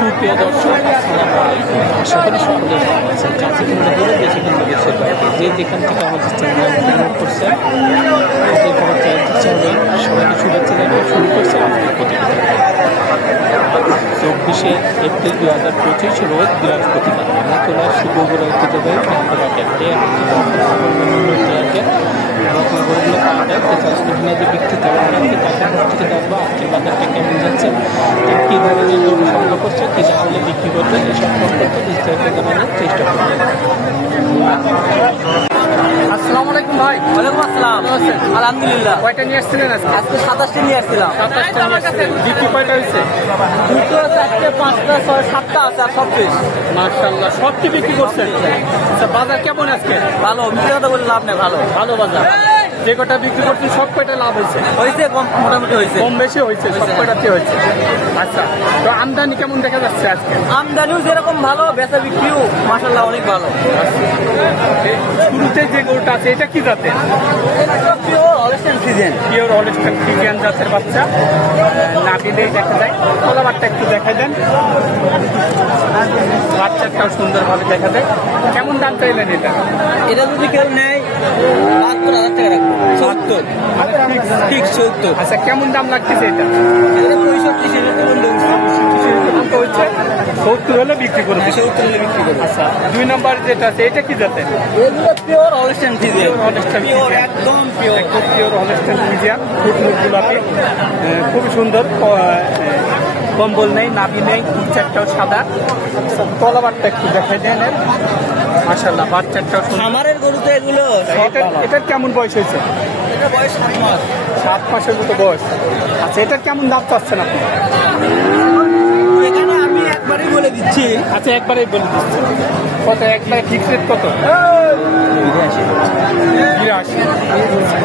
সুপ্রিয় দর্শক, আশা করি সকলে ভালো আছেন। কাছে কিংবা দূরে দেশে কিংবা দেশের বাইরে যে যেখান থেকে আমাদের চ্যানেল ডাউনলোড করছে তাদের খবর চাইবেন। সবাইকে শুভেচ্ছা জানিয়ে শুরু করছে আজকের প্রতিবেদন। 24শে এপ্রিল 2025 রোজ বৃহস্পতিবার। আমরা চলে আসছি বগুড়া ঐতিহ্যবাহী ক্যাম্পে গরুগুলো পাওয়া যায়। বিভিন্ন যে ব্যক্তি তারা আছে তাদের থেকে জানবো আজকের বাজারটা কেমন যাচ্ছে, কী ধরনের গরু সংগ্রহ করছে, কী দামে বিক্রি করবে, এসব সম্পর্কে বিস্তারিত জানানোর চেষ্টা করবে। আসসালামু আলাইকুম ভাই। ওয়ালাইকুম আসসালাম। আলহামদুলিল্লাহ। কয়টা নিয়ে আসছিলেন আজকে? 27টা নিয়ে আসছিলাম। 27টা নিয়ে আসছিলেন। বিক্রি কয়টা হয়েছে? দুটো, চারটে, 5টা, 6, 7টা আছে আর সব শেষ। মাশাআল্লাহ, সবটি বিক্রি করছেন। আচ্ছা, বাজার কেমন আজকে? ভালো, মিথ্যা কথা বলে লাভ নেই। ভালো বাজার। যে কটা বিক্রি করছেন সব কয়টা লাভ হয়েছে? মোটামুটি হয়েছে, কম বেশি হয়েছে, সব কয়টাতে হয়েছে। আচ্ছা, তো আমদানি কেমন দেখা যাচ্ছে আজকে? আমদানিও যেরকম ভালো, বেচা বিক্রিও মাশাআল্লাহ অনেক ভালো। শুরুতে যে গরুটা আছে এটা কি জাতের? Pure Holstein Friesian. Pure Holstein Friesian জাতের বাচ্চা। নাভিলেই দেখা যায়। তলাবারটা একটু দেখা দেন। বাচ্চাটাও সুন্দরভাবে দেখা যায়। কেমন দাম চাইলেন এটা? এটা যদি কেউ নেয় 72,000 টাকা রাখবো। 70 ঠিক 70। আচ্ছা, কেমন দাম লাগতেছে এটা? 70 হলে বিক্রি করবে। 70 হলে বিক্রি করবো। আচ্ছা, 2 নম্বর যেটা আছে এটা কি জাতের? এগুলো পিওর হলস্টাইন ফ্রিজিয়ান। পিওর, একদম পিওর। Pure Holstein Friesian. গোলাপি, খুবই সুন্দর। কম্বল নেই, নাভি নেই, চারটাও সাদা। তলাবারটা একটু দেখাই দেন। মাশাআল্লাহ, বাচ্চাটাও খামারের গরুতে এগুলো এটার কেমন বয়স হয়েছে? এটা বয়স 7 মাস। 7 মাসের মতো বয়স। আচ্ছা, এটার কেমন দাম চাচ্ছেন আপনি? এখানে আমি একবারই বলে দিচ্ছি। আচ্ছা, একবারেই বলে দিচ্ছি। কত একবারে ফিক্স রেট কত?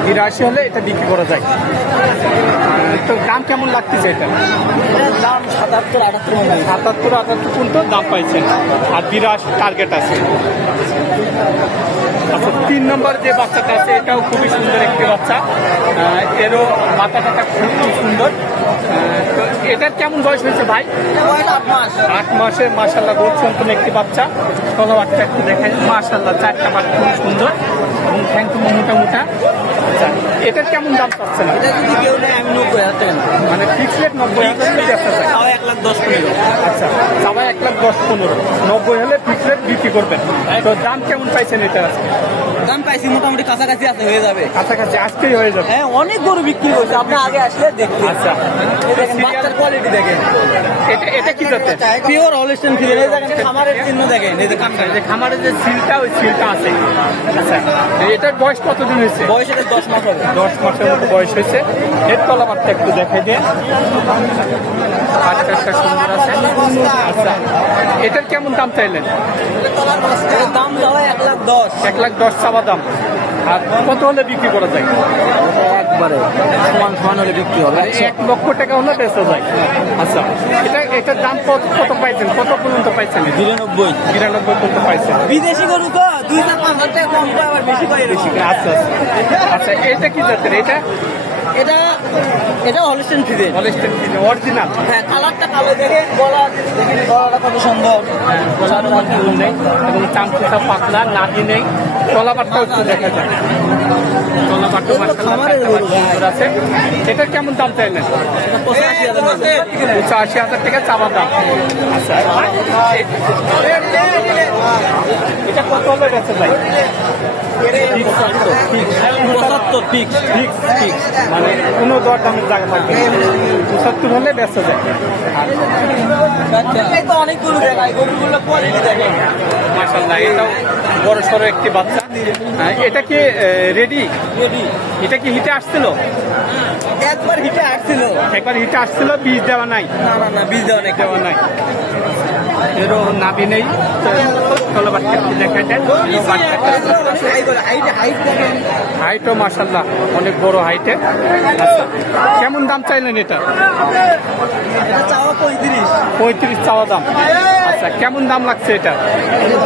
82 হলে এটা বিক্রি করা যায়। তো দাম কেমন লাগতেছে এটা? এটার দাম 77-78 মতো। 77-78 পর্যন্ত দাম পাইছেন। আর 82 টার্গেট আছে। আচ্ছা, 3 নম্বর যে বাচ্চাটা আছে এটাও খুবই সুন্দর একটি বাচ্চা। এরও মাথাটা খুব সুন্দর। তো এটার কেমন বয়স হয়েছে ভাই? বয়স 8 মাস। 8 মাসের মাশাআল্লাহ গোট সম্পন্ন একটি বাচ্চা। তলাবারটা একটু দেখেন। মাশাআল্লাহ, 4টা বাট খুব সুন্দর এবং ঠ্যাংটু মোটা। আচ্ছা, এটার কেমন দাম চাচ্ছেন? এটা যদি কেউ নেয় আমি 90,000 টাকা নেব। মানে ফিক্স রেট 90,000 হলে বেচা যায়। 1,10,15। আচ্ছা, সবাই 1,10,15। 90 হলে ফিক্স রেট বিক্রি করবেন। তো দাম কেমন পাইছেন এটা? দাম পাইছি মোটামুটি কাছাকাছি আছে, হয়ে যাবে। কাছাকাছি আজকেই হয়ে যাবে। হ্যাঁ, অনেক গরু বিক্রি হয়েছে, আপনি আগে আসলে দেখবেন। আচ্ছা, এই দেখেন বাচ্চার কোয়ালিটি দেখেন। এটা কি জাতের? Pure Holstein Friesian. এই দেখেন খামারের চিহ্ন দেখেন, এই যে কানটা, যে খামারের যে সিলটা, ওই সিলটা আছে। আচ্ছা, এটার বয়স কতদিন হয়েছে? বয়স এটা 10 মাস হবে। 10 মাসের মতো বয়স হয়েছে। এর তলাবারটা একটু দেখাই দিয়ে। বাচ্চাটা সুন্দর আছে। আচ্ছা, এটার কেমন দাম চাইলেন? এর দাম যাওয়া 1,10,000। 1,10,000 চাওয়া দাম। আর কত হলে বিক্রি করা যায়? একবারে সমান হলে বিক্রি হবে। 1 লক্ষ টাকা হলে বেচা যায়। আচ্ছা, এটার দাম কত পাইছেন? কত পর্যন্ত পাইছেন? 93 পর্যন্ত পাইছেন। বিদেশি গরু তো 2,000-5,000 টাকা কম পায়, আবার বেশি পায় বেশি। আচ্ছা আচ্ছা, এটা কি জাতের? এটা Holstein Friesian. Holstein Friesian original. হ্যাঁ, কালারটা কালো দেখেন, গলাটা কত সুন্দর। নেই এবং চামচুটা পাতলা, নাভি নেই। তলাবারটাও একটু দেখা যায়। তলাবারটা মাশাআল্লাহ আছে। এটার কেমন দাম চাইলেন? 85,000 টাকা চাওয়া দাম। আচ্ছা, এটা কত হলে বেচা যায়? 75 ফিক্স। মানে কোনো দর দামের জায়গা থাকবে। 75 হলে বেচা যায়। তো অনেক গরু দেখায়, গরুগুলো কোয়ালিটি দেখেন। মাশাআল্লাহ, এটাও বড় সড়ো একটি বাচ্চা। এটা কি রেডি? এটা কি হিটে আসছিল? একবার হিটে আসছিল। বীজ দেওয়া নাই? না, বীজ দেওয়া নাই। এরও নাভি নেই। তলাবারটা একটু দেখা যায়। হাইটও মাশাআল্লাহ অনেক বড় হাইটে। আচ্ছা, কেমন দাম চাইলেন এটা? চাওয়া 35 চাওয়া দাম। আচ্ছা, কেমন দাম লাগছে এটা?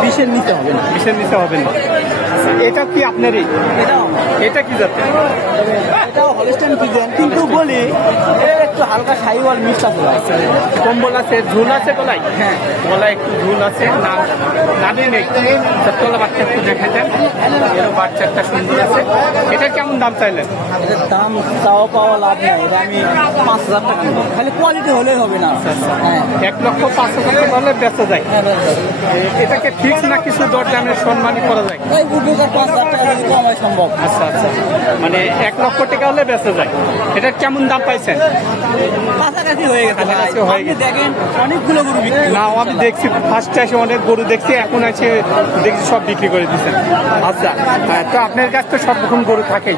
20-এর নিচে হবে না। 20-এর নিচে হবে না। এটা কি আপনারই? এটাও এটা কি জাতের? এটাও হলিস্টাইন ফ্রিজিয়ান, কিন্তু বলি এর একটু হালকা সাইওয়াল মিক্স আছে। কম্বল আছে, ঝুল আছে গলায়? হ্যাঁ, গলায় একটু ঝুল আছে, নাড়ি নেই। তলা বাচ্চা একটু দেখা দেন, এরও বাচ্চা একটা সুন্দর আছে। এটা কেমন দাম চাইলেন? এটার দাম চাওয়া পাওয়া লাভ নেই, এটা আমি 5,000 টাকা কিনবো, খালি কোয়ালিটি হলেই হবে না। হ্যাঁ 1,05,000 টাকা হলে বেচা যায়। হ্যাঁ, এটাকে ফিক্স না কিছু দরদামের সম্মানই করা যায়? ওই উপকার 5,000 টাকা যদি কমাই সম্ভব। আচ্ছা আচ্ছা, মানে 1,00,000 টাকা হলে বেচা যায়। এটার কেমন দাম পাইছেন? কাছাকাছি হয়ে গেছে। কাছাকাছি হয়ে আপনি গেছে। দেখেন অনেকগুলো গরু বিক্রি না, আমি দেখছি ফার্স্টে এসে অনেক গরু দেখছি, এখন এসে দেখছি সব বিক্রি করে দিচ্ছেন। আচ্ছা, তো আপনার কাছে তো সব রকম গরু থাকেই,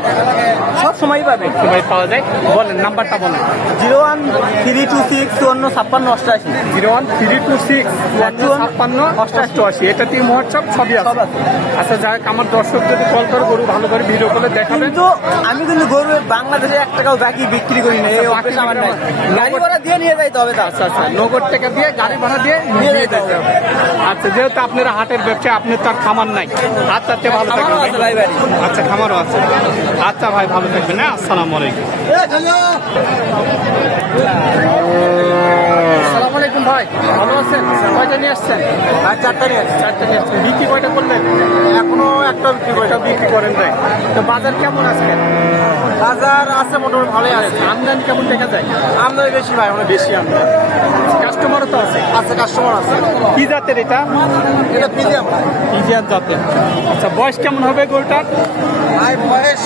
সব সময় পাবে। সবাই পাওয়া যায়। বলেন নাম্বারটা বলেন। 01326545888। 01326545888। এটা দিয়ে মহোৎসব সবই আছে। আচ্ছা, যাই হোক, আমার দর্শক যদি কল করে গরু ভালো করে ভিডিও করে দেখাবেন। কিন্তু আমি কিন্তু গরু বাংলাদেশে 1 টাকাও বাকি বিক্রি করি না, এই অভ্যাস আমার নাই। গাড়ি ভাড়া দিয়ে নিয়ে যাইতে হবে। তা আচ্ছা আচ্ছা, নগদ টাকা দিয়ে গাড়ি ভাড়া দিয়ে নিয়ে যেতে হবে। আচ্ছা, যেহেতু আপনারা হাটের ব্যবসা, আপনি তো আর খামার নাই। আচ্ছা, তে ভালো খামারও আছে ভাই থাকবেন। বাড়ি। আচ্ছা, খামারও আছে। আচ্ছা ভাই, ভালো থাকবেন। হ্যাঁ, আসসালামু আলাইকুম। আসসালামু আলাইকুম ভাই, ভালো আছেন? কয়টা নিয়ে আসছেন? আর 4টা নিয়ে আসছি। 4টা নিয়ে আসছেন। বিক্রি কয়টা করলেন? এখনো একটা বিক্রি করি। কয়টা বিক্রি করেন নাই? তো বাজার কেমন আজকে? বাজার আছে মোটামুটি ভালোই আছে। আমদানি কেমন দেখা যায়? আমদানি বেশি ভাই, আমরা বেশি আমদানি কাস্টমারও তো আছে। আছে, কাস্টমার আছে। কি জাতের এটা? এটা প্রিমিয়াম ভাই। ইজিয়ার জাতের। আচ্ছা, বয়স কেমন হবে গরুটার? ভাই বয়স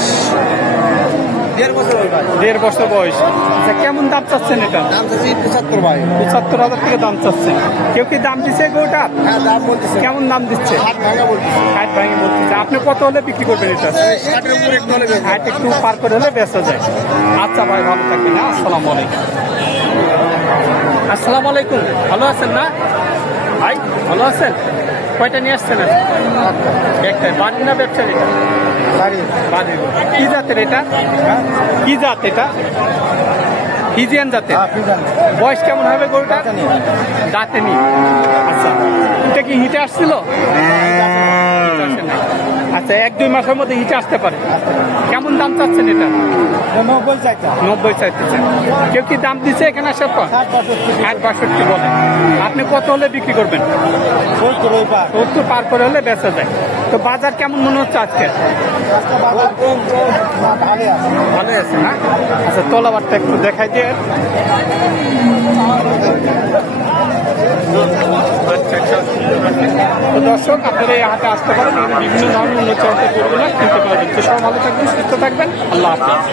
1.5 বছর হয় ভাই। 1.5 বছর বয়স। আচ্ছা, কেমন দাম চাচ্ছেন এটা? দাম চাচ্ছি 75 ভাই। 75,000 টাকা দাম চাচ্ছেন। কেউ কি দাম দিচ্ছে গরুটার? হ্যাঁ, দাম বলতেছে। কেমন দাম দিচ্ছে? 8 ভাঙা বলতেছে। 60 ভাঙে বলতেছে। আপনি কত হলে বিক্রি করবেন এটা? 60 এর উপরে একটু হলে বেশি। 60 একটু পার করে হলে বেচা যায়। আচ্ছা ভাই, ভালো থাকবেন। হ্যাঁ, আসসালামু আলাইকুম। আসসালামু আলাইকুম, ভালো আছেন না ভাই? ভালো আছেন? কয়টা নিয়ে আসছেন? একটাই। বাড়ি না ব্যবসার এটা? বাড়ি। বাড়ির। কি জাতের এটা? কি জাত এটা? ফিজিয়ান জাতের। বয়স কেমন হবে গরুটা? দাঁতে নি। আচ্ছা, এটা কি হিটে আসছিল? হিটে আসে নাই। আচ্ছা, 1-2 মাসের মধ্যে হিটে আসতে পারে। কেমন দাম চাচ্ছেন এটা? 90 চাইতা। 90 চাইতেছেন। কেউ কি দাম দিচ্ছে এখানে আসার পর? 60-62 বলে। আপনি কত হলে বিক্রি করবেন? 70 পার করে হলে বেচা যায়। তো বাজার কেমন মনে হচ্ছে আজকে? ভালো আছে না? আচ্ছা, তলাবারটা একটু দেখাই দিয়ে। তো দর্শক, আপনারা এই হাটে আসতে পারেন। এখানে বিভিন্ন ধরনের উন্নত জাতের গরুগুলো কিনতে পারবেন। তো সব ভালো থাকবেন, সুস্থ থাকবেন। আল্লাহ হাফেজ।